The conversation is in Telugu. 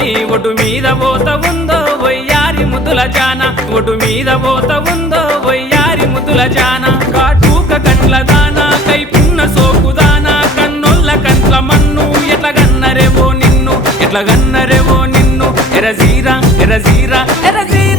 స్వామి ఒడ్డు మీద పోత ఉందో వయ్యారి ముద్దుల జాన ఒడ్డు మీద పోత ఉందో వయ్యారి ముద్దుల జాన కాటూక కండ్ల దానా కైపున్న సోకుదానా కన్నొల్ల కంట్ల మన్ను ఎట్ల గన్నరేవో నిన్ను ఎట్ల గన్నరేవో నిన్ను ఎరజీరా ఎరజీరా ఎరజీరా